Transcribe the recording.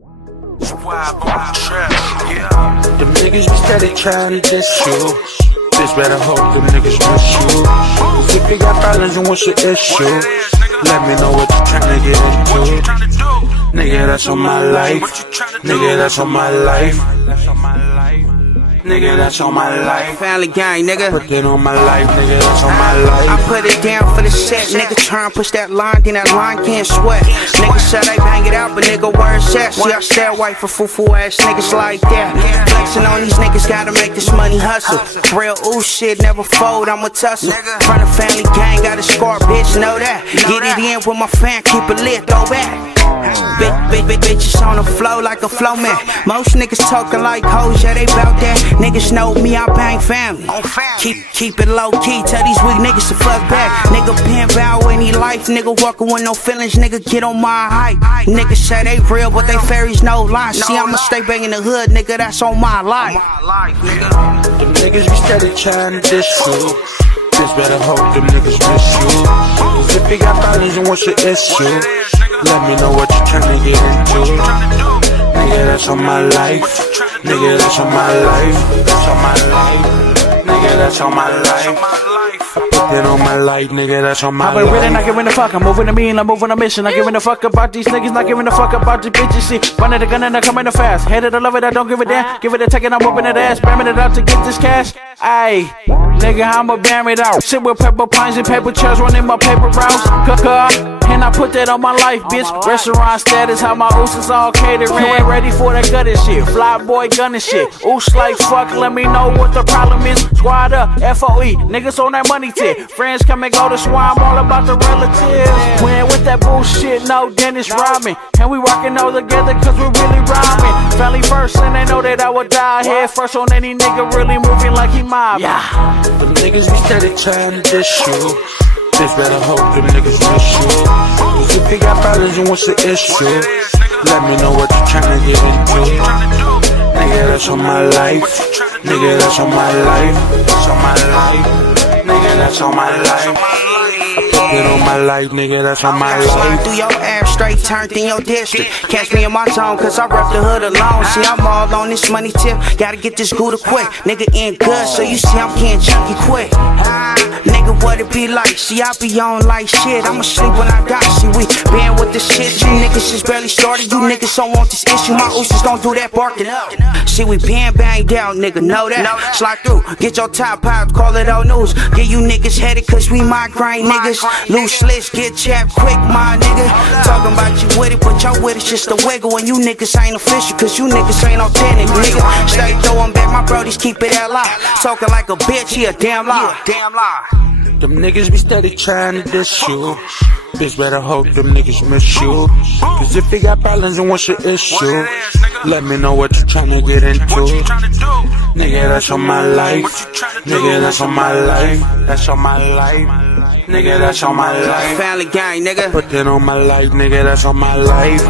Wobb on the track, yeah. Them niggas be steady trying to diss you. Bitch better hope them niggas miss you. Cause if you got problems and what's your issue, let me know what you tryna get into. Nigga, that's on my life. Nigga, that's on my life. Nigga, that's on my life. Family gang, nigga. Put that on my life, nigga, that's on my life. I put it down for the set. Nigga try and push that line, then that line can't sweat. Nigga said they bang it out, but nigga, where's that? See, I stay away for foo-foo ass niggas like that. Flexing on these niggas, gotta make this money hustle. Real ooh shit, never fold, I'm a tussle. Front of family gang, got a scar, bitch, know that. Get it in with my fan, keep it lit, throw back. Bitches on the flow like a flow man. Most niggas talking like hoes, yeah, they bout that. Niggas know me, I bang family. Keep it low key, tell these weak niggas to fuck back. Nigga pimp out any life, nigga walking with no feelings, nigga get on my height. Niggas say they real, but they fairies no lie. See, I'ma stay banging the hood, nigga, that's on my life. Them niggas be steady trying to diss you. Bitch better hope them niggas miss you. Cause if you got problems and what's your issue, let me know what you tryna get into. Nigga, that's on my life. Nigga, that's on my life. That's on my life. Nigga, that's on my life. I put that on my life, nigga, that's on my life. I've been really not giving a fuck. I'm moving to me and I'm moving a mission. Not giving a fuck about these niggas, not giving a fuck about these bitches. See, running the gun and I'm coming to fast. Headed to love it, I don't give a damn. Give it a take and I'm whooping that ass. Bamming it out to get this cash. Ayy, nigga, I'ma bam it out. Sit with pepper pines and paper chairs, running my paper routes. Coco. And I put that on my life, bitch. Restaurant status, how my oos is all catering. You ain't ready for that gut and shit. Fly boy gun and shit. Oos like fuck, let me know what the problem is. Squad up, FOE, niggas on that money tip. Friends come and go to swine, all about the relatives. We ain't with that bullshit, no Dennis rhyming. And we rockin' all together cause we really rhyming. Family first, and they know that I would die head first on any nigga really moving like he mobbing. Yeah. Them niggas be steady trying to diss you. Bitch better hope them niggas miss you. Cause if you got problems and what's the issue, let me know what you tryna get into. Nigga, that's on my life. Nigga, that's on my life. That's on my life. Nigga, that's on my life. Get on my life, nigga, that's on my life. Slide through your air, straight turned in your district. Catch me in my zone, cause I rep the hood alone. See, I'm all on this money tip, gotta get this Gouda quick. Nigga in good, so you see I'm getting chunky quick. Nigga, what it be like? See, I be on like shit, I'ma sleep when I got. See, we been with the shit, you niggas just barely started. You niggas don't want this issue, my ooses don't do that barking up. See, we been banged out, nigga, know that. Slide through, get your top popped, call it old news. Get you niggas headed, cause we migraine niggas. Loose lips, get chapped quick, my nigga. Talking about you with it, but your with it's just a wiggle. And you niggas ain't official, cause you niggas ain't authentic, nigga. Stay throwing back, my brodies keep it L.I. Talking like a bitch, he a damn lie. Them niggas be steady trying to diss you. Bitch better hope them niggas miss you. Cause if you got problems and what's your issue, let me know what you tryna get into. Nigga, that's on my life. Nigga, that's on my life. That's on my life. Nigga, that's on my life. Family gang, nigga. Put that on my life, nigga, that's on my life.